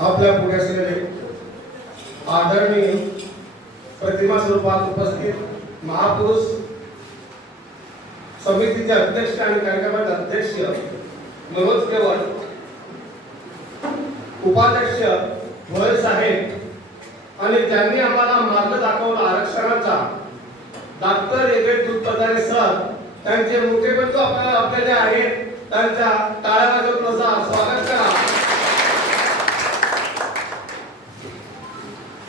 आपल्या पुढे असलेले आदरणीय प्रतिमा स्वरूपात उपस्थित महापुरुष समितीचे अध्यक्ष आणि कार्यक्रमाचे अध्यक्ष मनोज केवळ उपाध्यक्ष भोयर साहेब आणि ज्यांनी आम्हाला मार्ग दाखवला आरक्षणाचा डॉक्टर एबे दूधपदारे सर त्यांचे मोठे बंधू आपल्याला आपल्याला आहेत. त्यांच्या टाळ्या वाजवून स्वागत करा.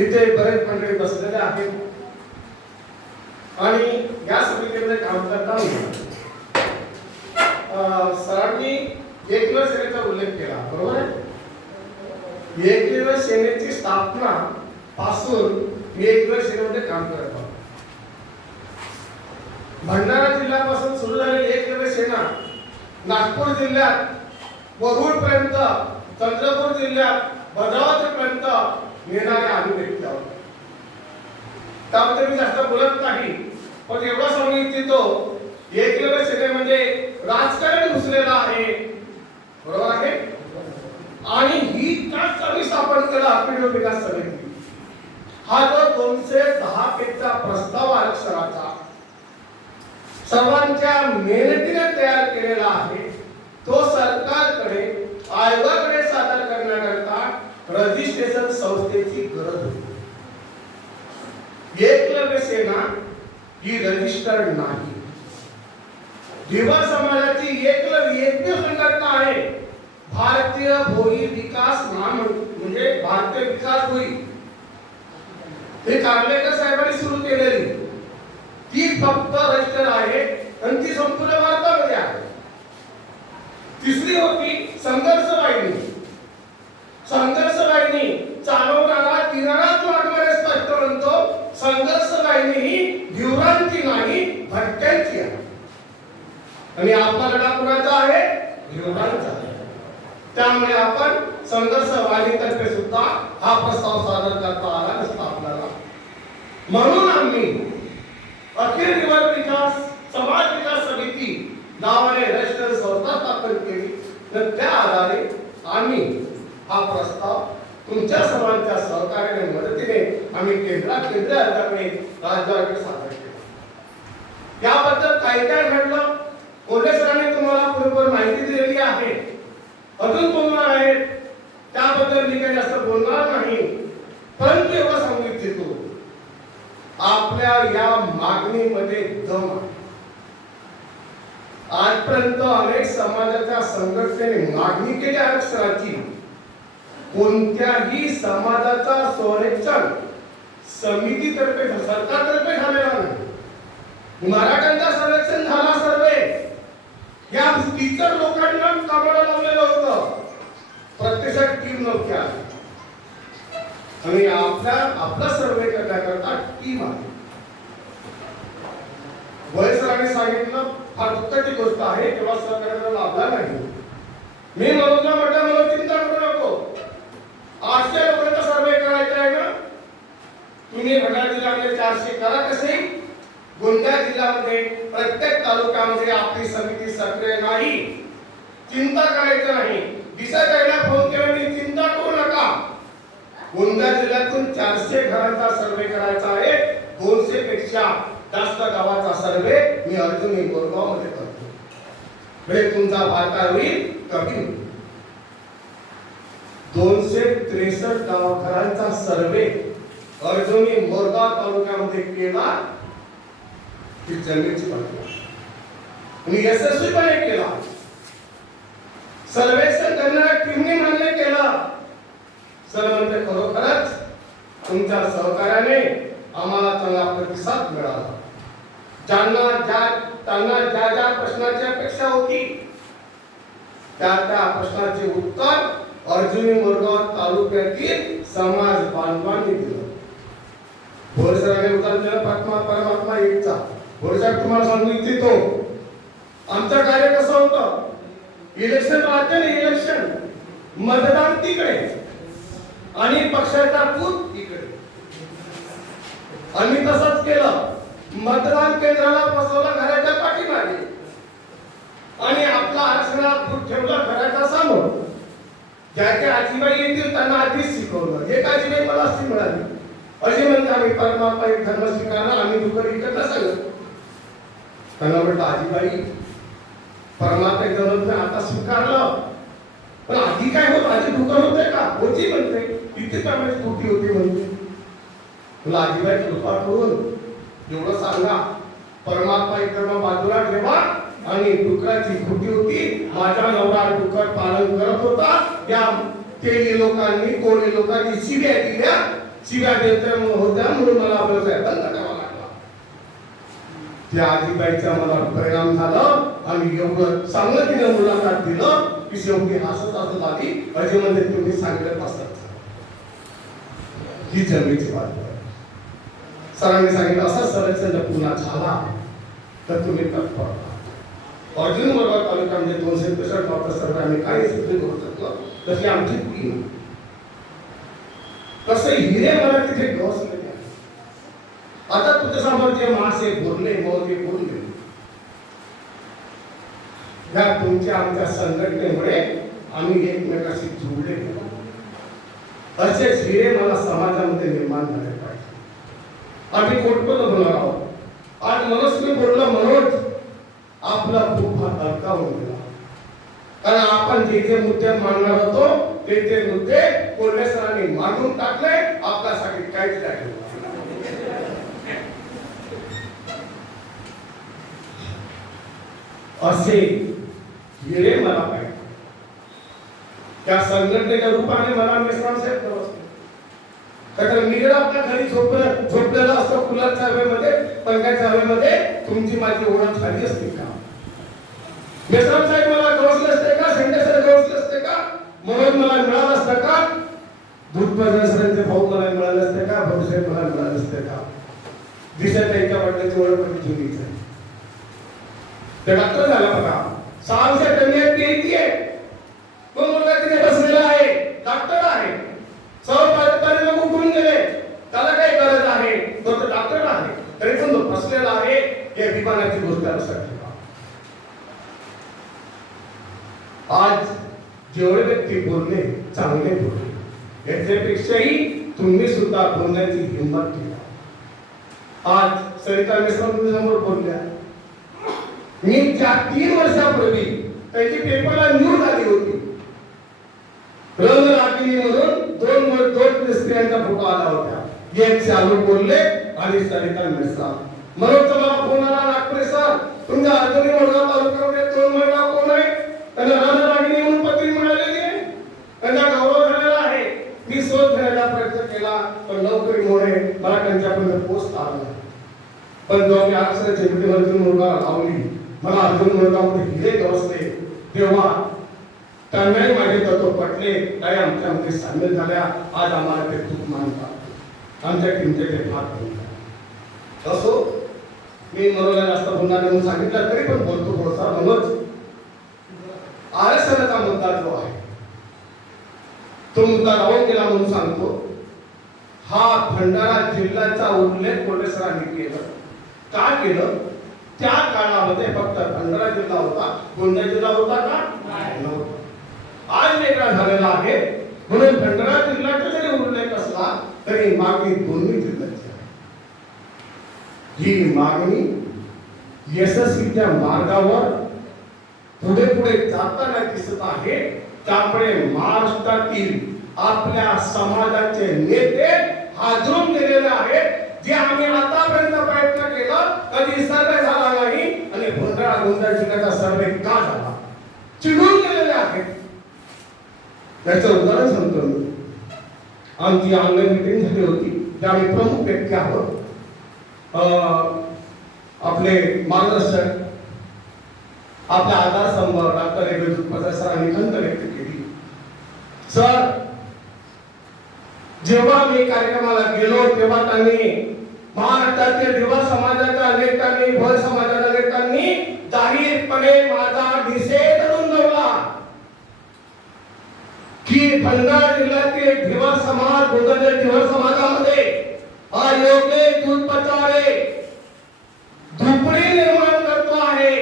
तिथे बरेच मंडळी बसलेले आहेत. आणि या समितीमध्ये काम करताना सरांनी एकवीर सेनेचा उल्लेख केला बरोबर आहे? एकवीर सेनेची स्थापना पासून मी सेनेमध्ये काम करत आहोत भंडारा जिल्ह्यापासून सुरू झालेली एकवीर सेना नागपूर जिल्ह्यात वरुड पर्यंत चंद्रपूर जिल्ह्यात भद्रावती पर्यंत आम्ही व्यक्ती आहोत त्याबद्दल मी जास्त बोलत नाही पण एवढा सांगू इच्छितो एकलव्य सेने म्हणजे राजकारण घुसलेलं आहे. बरोबर आहे? आणि ही त्याच आम्ही स्थापन केला अपिडो विकास समिती? हा जो दोनशे दहा पेजचा प्रस्ताव आरक्षणाचा सर्वांच्या मेहनतीने तयार केलेला आहे तो सरकारकडे आयोगाकडे सादर करण्याकरता रजिस्ट्रेशन संस्थेची गरज होती. एकलव्य सेना ही रजिस्टर्ड नाही. देवा समाजाची एकल एकमेव संघटना आहे. भारतीय भोई विकास महामंडळ म्हणजे भारतीय विकास भोई. हे कार्लेकर साहेबांनी सुरू केलेली. ती फक्त रजिस्टर आहे आणि ती संपूर्ण भारतामध्ये आहे. तिसरी होती संघर्ष वाहिनी संघर्ष वाहिनी चालवणारा किनाराच लागणारे स्पष्ट म्हणतो संघर्ष वाहिनी ही भिवरांची नाही भटक्यांची आहे आणि आपला लढा कुणाचा आहे भिवरांचा त्यामुळे आपण संघर्ष वाहिनीतर्फे सुद्धा हा प्रस्ताव सादर करता आला नसता आपल्याला. म्हणून आम्ही अखिल निवड विकास समाज विकास समिती नावाने राष्ट्रीय संस्था स्थापन केली. तर त्या आधारे आम्ही हा प्रस्ताव तुमच्या सर्वांच्या सहकार्याने मदतीने आम्ही केंद्रात केंद्र अर्जाकडे राज्याकडे सादर केला. याबद्दल काय काय घडलं कोल्हे सरांनी तुम्हाला बरोबर माहिती दिलेली आहे अजून बोलणार आहेत त्याबद्दल मी काही जास्त बोलणार नाही परंतु एवढं सांगू इच्छितो आपल्या या मागणीमध्ये दम आहे आजपर्यंत अनेक समाजाच्या संघटनेने मागणी केली आरक्षणाची कोणत्याही समाजाचा संरक्षण समितीतर्फे सरकारतर्फे झालेला नाही. मराठ्यांचा संरक्षण झाला सर्वे. या इतर लोकांना कामाला लावलेलं होतं. प्रत्यक्षात टीम नव्हती आणि आपल्या आपला सर्वे करण्याकरता टीम आहे वयसराने सांगितलं फार दुःखाची गोष्ट आहे तेव्हा सहकार्याला लाभला नाही. मी मनोजला म्हटलं मला चिंता करू नको. आठशे लोकांचा सर्वे करायचा आहे ना? तुम्ही भंडारा जिल्ह्यामध्ये चारशे करा कसे? गोंदिया जिल्ह्यामध्ये प्रत्येक तालुक्यामध्ये आपली समिती सक्रिय नाही. चिंता करायचं नाही. दिसा करायला फोन केला मी चिंता करू नका. गोंदिया जिल्ह्यातून चारशे घरांचा सर्वे करायचा आहे दोनशे पेक्षा जास्त गावाचा सर्वे मी अर्जुन गोरगावमध्ये करतो. म्हणजे तुमचा भारता होईल कमी होईल. दोनशे त्रेसष्ट गाव सर्वे अर्जुनी मोरगाव तालुक्यामध्ये केला की जमिनीची आणि यशस्वीपणे केला. सर्वेक्षण करणाऱ्या टीमने मान्य केला. सर म्हणते खरोखरच तुमच्या सहकार्याने आम्हाला चांगला प्रतिसाद मिळाला. ज्यांना ज्या त्यांना ज्या ज्या प्रश्नाची अपेक्षा होती त्या त्या प्रश्नाचे उत्तर अर्जुनी मुरगाव तालुक्यातील समाज बांधवांनी दिलं. भोरसराने उत्तर दिलं परमात्मा परमात्मा एकचा भोरसाहेब तुम्हाला सांगू इच्छितो आमचं कार्य कसं होतं? इलेक्शन राहते ना इलेक्शन. मतदान तिकडे आणि पक्षाचा बूथ इकडे. आम्ही तसंच केलं. मतदान केंद्राला बसवलं घराच्या पाठीमागे. आणि आपला आरक्षणात बूथ ठेवला घराच्या समोर. ज्या त्या आजीबाई येतील त्यांना आधीच शिकवलं. एक आजीबाई मला अशी मिळाली अशी म्हणते आम्ही परमात्मा एक धर्म स्वीकारला आम्ही दुःख इकडं सांगत त्यांना म्हटलं आजीबाई परमात्मा एक धर्म आता स्वीकारलं. पण आधी काय होत? आधी दुःख होते का? होती म्हणते. इथे काय माझी होती म्हणते तुला आजीबाई कृपा करून सांगा. परमात्मा इकडनं बाजूला ठेवा आणि डुकराची खुटी होती माझा नवरा डुकर पालन करत होता. त्या तेली लोकांनी कोणी लोकांनी शिव्या दिल्या. शिव्या देत्या होत्या म्हणून मला व्यवसाय बंद करावा लागला. त्या आजीबाईचा मला परिणाम झाला. आणि एवढं चांगलं तिने मुलाखत दिलं की शेवटी हसत हसत आली अजय म्हणजे तुम्ही सांगितलं असतात ही जमिनीची बातमी सरांनी सांगितलं असा संरक्षण जर पुन्हा झाला. तर तुम्ही तत्पर राहा. अर्जुन वर्गात म्हणजे दोनशे त्रेसष्ट डॉक्टर सर्व आम्ही काही सिद्ध करू शकलो तशी आमची टीम तसं हिरे मला तिथे गवसले आता तुझ्या समोर जे मासे भुरले मोहरे बोलले या तुमच्या आमच्या संघटनेमुळे आम्ही एकमेकाशी जुळले असेच हिरे मला समाजामध्ये निर्माण झाले. आम्ही कोटपद होणार आहोत. आणि मनस्वी मी बोललो मनोज आपला खूप हलका होऊन गेला. कारण आपण जे जे मुद्दे मांडणार होतो ते ते मुद्दे कोल्हे सरांनी मांडून टाकले आपल्यासाठी काहीच नाही असे हिरे मला पाहिजे. त्या संघटनेच्या रूपाने मला मिश्राम साहेब तर मी आपल्या घरी झोपलं झोपलेलं असतं कुलाच्या हवेमध्ये पंखाच्या हवेमध्ये तुमची माझी ओळख झाली असते का? बेसराम साहेब मला गवसले असते का? संडे सर गवसले असते का? म्हणून मला मिळालं असतं का? दूधपाजा सरांचे भाऊ मला मिळाले असते का? भाऊसाहेब मला मिळाले असते का? दिशा त्यांच्या वाटण्याची ओळख कधी जुनीच आहे ते डॉक्टर झाला बघा. सहा वर्ष त्यांनी पीएचडी आहे. तो मुलगा तिथे बसलेला आहे. डॉक्टर आहे. सर्व लोक उठून गेले त्याला काय गरज आहे तो तर डॉक्टर आहे. तरी पण तो फसलेला आहे हे अभिमानाची गोष्ट लक्षात ठेवा आज जेवढे व्यक्ती बोलले चांगले बोलले याच्यापेक्षाही तुम्ही सुद्धा बोलण्याची हिंमत ठेवा. आज सरिता मिश्रा तुम्ही समोर बोलल्या. मी त्या तीन वर्षापूर्वी त्याची पेपरला न्यूज आली होती. रंग रागिनी म्हणून दोन दोन स्त्रियांचा फोटो आला होता. एक चालू बोलले आणि सरिता मिश्रा म्हणून तुम्हाला फोन आला? नागपुरे सर तुमच्या अर्जुनी मोडगाव तालुक्यामध्ये दोन महिला कोण आहे त्यांना रंग रागिनी म्हणून पत्नी मिळालेली आहे त्यांना गौरव झालेला आहे. मी शोध घेण्याचा प्रयत्न केला पण नोकरीमुळे मला त्यांच्यापर्यंत पोस्ट आला. नाही पण जेव्हा मी अक्षर मीटिंग अर्जुन मुलगा लावली. मला अर्जुन मुलगामध्ये हिरे गवसले तेव्हा त्यांनाही माझे तत्व पटले. काही आमच्या मध्ये सामील झाल्या. आज आम्हाला ते खूप मानतात. आमच्या टीमचे ते भाग बनतात असो मी मनोला जास्त बोलणार म्हणून सांगितलं तरी पण बोलतो थोडासा मनोज. आरक्षणाचा मुद्दा जो आहे तो मुद्दा राहून गेला म्हणून सांगतो. हा भंडारा जिल्ह्याचा उल्लेख कोल्हे सरांनी केला. का केलं? त्या काळामध्ये फक्त भंडारा जिल्हा होता गोंदिया जिल्हा होता का? नव्हता. आज वेगळा झालेला आहे. म्हणून भंडारा जिल्ह्याचा जरी उल्लेख असला तरी मागणी दोन्ही जिल्ह्याची आहे. ही मागणी यशस्वीच्या मार्गावर पुढे पुढे जाताना दिसत आहे. त्यामुळे महाराष्ट्रातील आपल्या समाजाचे नेते हादरून गेलेले आहेत. जे आम्ही आतापर्यंत प्रयत्न केला कधी सर्वे झाला नाही आणि भोंदळा गोंधळ जिल्ह्याचा सर्वे का झाला? चिडून गेलेले आहेत. त्याचं उदाहरण सांगतो मी. आमची ऑनलाईन मिटिंग झाली होती. त्यावेळी प्रमुख व्यक्ती आहोत आपले मार्गदर्शक आपल्या आधारस्तंभ डॉक्टर एबी सरांनी खंत व्यक्त केली. सर जेव्हा मी कार्यक्रमाला गेलो तेव्हा त्यांनी महाराष्ट्रातील दिवा समाजाच्या नेत्यांनी भर समाजाच्या नेत्यांनी जाहीरपणे माझा निषेध नोंदवला की जिल्ह्यातील धिवा समाज गोंधळ धिवा समाजामध्ये हा योगेश दूध पचारे धुपडी निर्माण करतो आहे.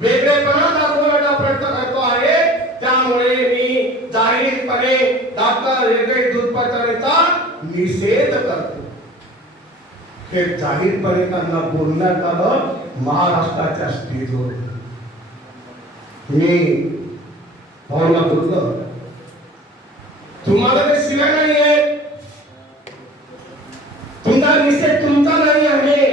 वेगळेपणा दाखवण्याचा प्रयत्न करतो आहे. त्यामुळे मी जाहीरपणे डॉक्टर वेगळे दूध पचारेचा निषेध करतो. हे जाहीरपणे त्यांना बोलण्यात आलं महाराष्ट्राच्या स्टेजवर मी भावना बोललं तुम्हाला ते शिवाय नाही आहे तुमचा निषेध तुमचा नाही आहे.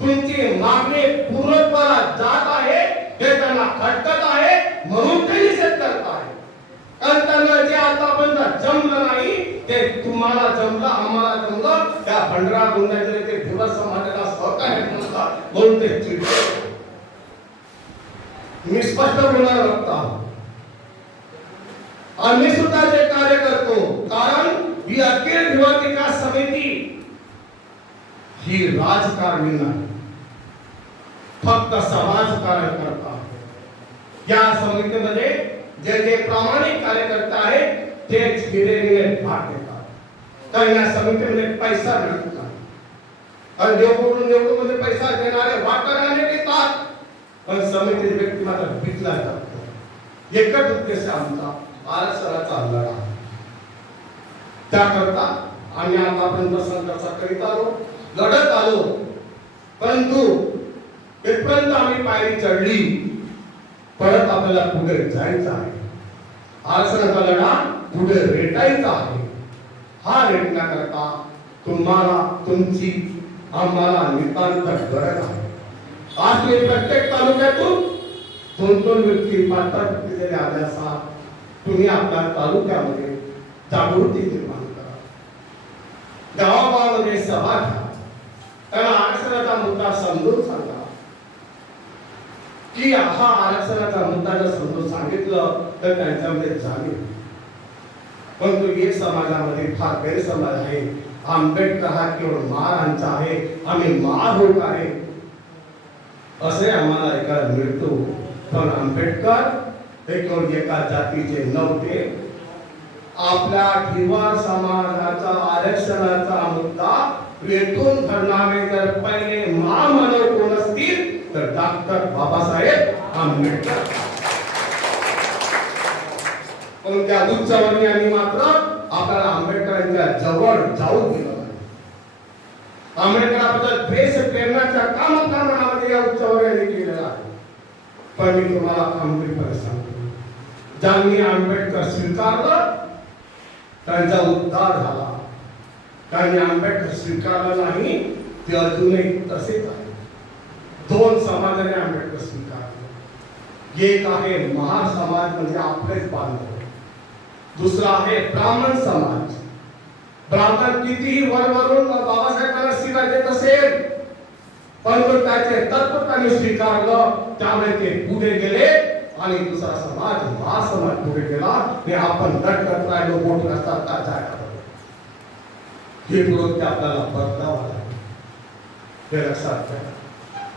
तुमची मागणी पूर्णत्वाला जात आहे. हे त्यांना खटकत आहे. म्हणून ते निषेध करत आहे. कारण त्यांना जे आतापर्यंत जमलं नाही ते तुम्हाला जमलं आम्हाला जमलं. त्या भंडरा गुंडाचे ते दिवस समाजाला सहकार्य नसतं म्हणून ते चिडले. मी स्पष्ट बोलणार बघता आम्ही सुद्धा जे ही अखिल विभागिका समिती ही राजकारणी नाही. फक्त समाजकारण करता. या समितीमध्ये जे जे प्रामाणिक कार्यकर्ता आहेत तेच गिरेने भाग घेतात. तर या समितीमध्ये पैसा मिळत नाही. आणि देवकडून देवकडून पैसा देणारे वाटाण्याने देतात पण समिती व्यक्ती मात्र भिजला जातो एकच उद्देश आमचा आरक्षणाचा लढा. त्याकरता आम्ही आतापर्यंत संघर्ष करीत आलो लढत आलो. परंतु इथपर्यंत आम्ही पायरी चढली. परत आपल्याला पुढे जायचं आहे. आरक्षणाचा लढा पुढे रेटायचा आहे. हा रेटण्याकरता तुम्हाला तुमची आम्हाला नितांत गरज आहे. आज मी प्रत्येक तालुक्यातून दोन दोन व्यक्ती पाच पाच व्यक्ती जरी आल्या असा तुम्ही आपल्या तालुक्यामध्ये जागृती निर्माण करा. गावागावामध्ये सभा घ्या त्यांना आरक्षणाचा मुद्दा समजून सांगा. की हा आरक्षणाचा मुद्दा जर समजून सांगितलं तर त्यांच्यामध्ये जाणीव परंतु एक समाजामध्ये फार गैरसमज आहे. आंबेडकर हा केवळ महारांचा आहे. आम्ही मार होत आहे. असे आम्हाला ऐकायला मिळतो. पण आंबेडकर हे केवळ एका जातीचे नव्हते. आपल्या ठिवार समाजाचा आरक्षणाचा मुद्दा वेठून धरणारे जर पहिले महामानव कोण असतील तर डॉक्टर बाबासाहेब आंबेडकर. पण त्या उच्चवर्णीयांनी मात्र आपल्याला आंबेडकरांच्या जवळ जाऊ दिलं आंबेडकराबद्दल द्वेष प्रेरणाच्या काम प्रमाणामध्ये या उच्चवर्णीयांनी केलेलं आहे. पण मी तुम्हाला आंबेडकर सांगतो. ज्यांनी आंबेडकर स्वीकारलं त्यांचा उद्धार झाला. त्यांनी आंबेडकर स्वीकारला नाही ते अजूनही तसेच आहे दोन समाजाने आंबेडकर स्वीकारले. एक आहे महासमाज म्हणजे आपलेच बांधव. दुसरा आहे ब्राह्मण समाज. ब्राह्मण कितीही वरवरून बाबासाहेबांना शिवाय देत असेल परंतु त्याचे तत्व त्यांनी स्वीकारलं त्यामुळे ते पुढे गेले आणि दुसरा समाज हा समाज पुढे गेला हे आपण लटकत राहिलो मोठे असतात का जायला हे प्रवृत्ती आपल्याला बदलावा लागेल. हे लक्षात घ्या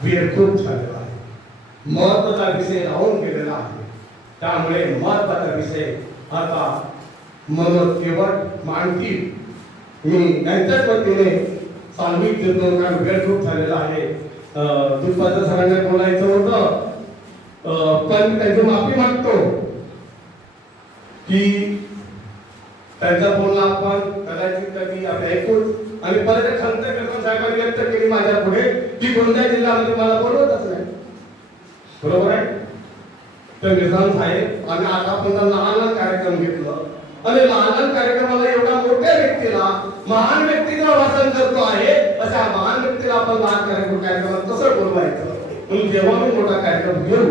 वेळ खूप झालेला आहे. महत्त्वाचा विषय राहून गेलेला आहे. त्यामुळे महत्त्वाचा विषय आता मनोज केवळ मांडती मी त्यांच्याच वतीने सांगितलं कारण वेळ खूप झालेला आहे. अं, सरांना बोलायचं होतं. पण त्यांचं माफी मागतो की त्यांचा बोलला आपण कदाचित कधी आपण ऐकून आणि परत खंत करतो साहेबांनी व्यक्त केली माझ्या पुढे की गोंदिया जिल्ह्यामध्ये मला बोलवतच नाही. बरोबर आहे? तर निजाम साहेब आणि आता आपण लहान लहान कार्यक्रम घेतलं. आणि लहान लहान कार्यक्रमाला एवढ्या मोठ्या व्यक्तीला महान व्यक्तीला वाचन करतो आहे अशा महान व्यक्तीला आपण लहान कार्यक्रम कार्यक्रमात कसं बोलवायचं? म्हणून जेव्हा मी मोठा कार्यक्रम घेऊ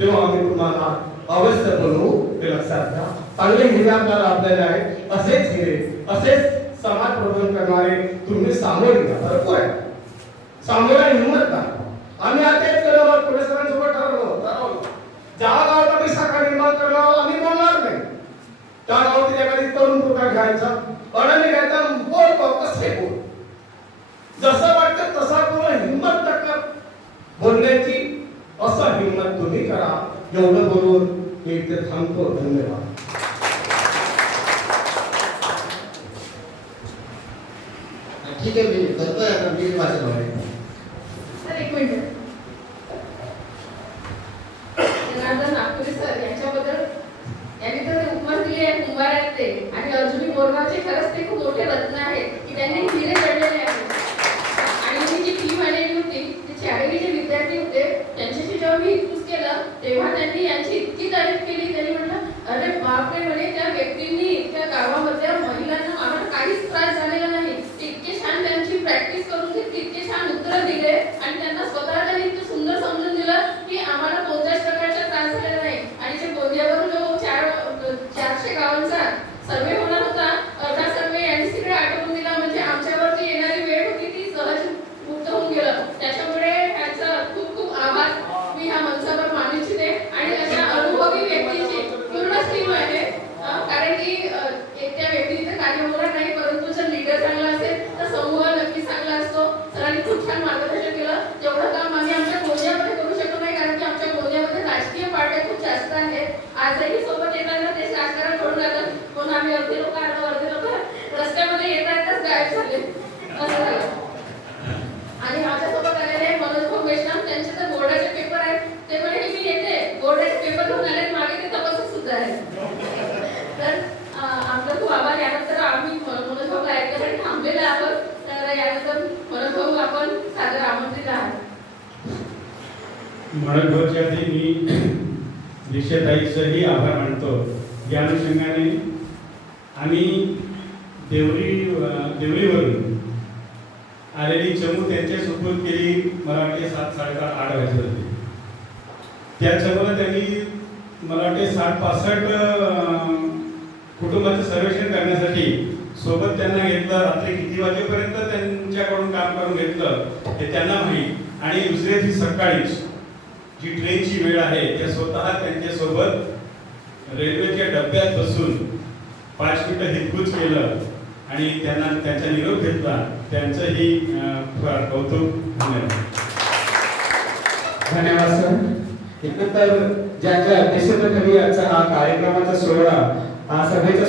तेव्हा आम्ही तुम्हाला अवश्य बनवू ते लक्षात घ्या चांगले हिरे आपल्याला आपल्याला आहे असेच हिरे असेच समाज प्रबोधन करणारे तुम्ही सामोरे घ्या भरपूर आहे? सामोरा हिंमत का आम्ही आता तेच केलं पुढे सरांसोबत ठरवलं ठरवलं. ज्या गावात आम्ही शाखा निर्माण करणार आम्ही बोलणार नाही. त्या गावातील एखादी तरुण कृपया घ्यायचा अडाणी घ्यायचा बोल भाऊ बोल जसं वाटतं तसा बोल हिंमत टाका बोलण्याची असं हिंमत तुम्ही करा. एवढं बोलून मी इथे थांबतो. धन्यवाद. ठीक आहे मी करतोय आता. मी वाचलो आहे सर एक मिनिट. जनार्दन नागपुरे सर यांच्याबद्दल यांनी तर उपमान दिली आहे कुंभार आहेत ते. आणि अर्जुनी बोरगावचे खरंच ते खूप मोठे रत्न आहेत की त्यांनी हिरे चढलेले आहेत आणि मी जी फी मांडलेली होती ते शाळेचे विद्यार्थी होते त्यांच्याशी जेव्हा मी हितपूस केलं तेव्हा त्यांनी यांची इतकी तारीफ केली त्यांनी म्हटलं अरे बापरे म्हणे त्या व्यक्तींनी इतक्या कामामध्ये महिलांना आम्हाला काहीच त्रास झालेला नाही ते इतके छान त्यांची प्रॅक्टिस करून घेतली इतके छान उत्तरं दिले आणि त्यांना स्वतःला त्यांनी इतकं सुंदर समजून दिलं की आम्हाला कोणत्याच प्रकारचा त्रास झालेला नाही आणि जे गोंदियावरून जो चार चारशे गावांचा सर्वे होणार होता अर्धा सर्वे यांनी तिकडे आटोपून दिला म्हणजे आमच्यावरती येणारी वेळ होती ती सहज मुक्त होऊन गेलं त्याच्यामुळे याचा खूप खूप आभार मी ह्या मंचावर मानू इच्छिते आणि अशा अनुभवी व्यक्तीची पूर्ण टीम आहे अं, कारण की अं, एकट्या व्यक्तीने कार्य होणार नाही परंतु जर लीडर चांगला असेल तर समूह नक्की चांगला असतो सरांनी खूप छान मार्गदर्शन केलं तेवढं काम आम्ही आमच्या गोंदियामध्ये करू शकत नाही कारण की आमच्या गोंदियामध्ये राजकीय पार्ट्या खूप जास्त आहेत आजही सोबत येताना ते राजकारण करून जातात म्हणून आम्ही अर्धे लोक अर्ध अर्धे लोक रस्त्यामध्ये येता येताच गायब झाले असं झालं आणि माझ्यासोबत आलेले मनोज भाऊ वैष्णव त्यांचे तर बोर्डाचे पेपर आहेत ते म्हणे की मी येते बोर्डाचे पेपर घेऊन आले मागे ते तपासत सुद्धा आहे तर अं, आमचा खूप आभार यानंतर आम्ही मन- मनोज भाऊ ऐकण्यासाठी थांबलेलो आहोत तर यानंतर मनोज भाऊ आपण सादर आमंत्रित आहात. म्हणत भाऊच्या आधी मी आभार मानतो. या अनुषंगाने आम्ही देवरी देवरीवरून आलेली चमू त्यांच्या सुपूर्द केली मला वाटते सात साडेसात आठ वाजले होते त्या चमूला त्यांनी मला वाटते साठ पासष्ट कुटुंबाचं सर्वेक्षण करण्यासाठी सोबत त्यांना घेतलं रात्री किती वाजेपर्यंत त्यांच्याकडून काम करून घेतलं हे त्यांना माहीत. आणि दुसऱ्या दिवशी सकाळीच जी ट्रेनची वेळ आहे त्या स्वतः त्यांच्यासोबत रेल्वेच्या डब्यात बसून पाच मिनिटं हितगुज केलं आणि त्यांना त्यांचा निरोप घेतला. त्यांचंही फार कौतुक धन्यवाद धन्यवाद सर. एकंदर ज्याच्या अध्यक्षतेखाली आजचा हा कार्यक्रमाचा सोहळा हा सभेचा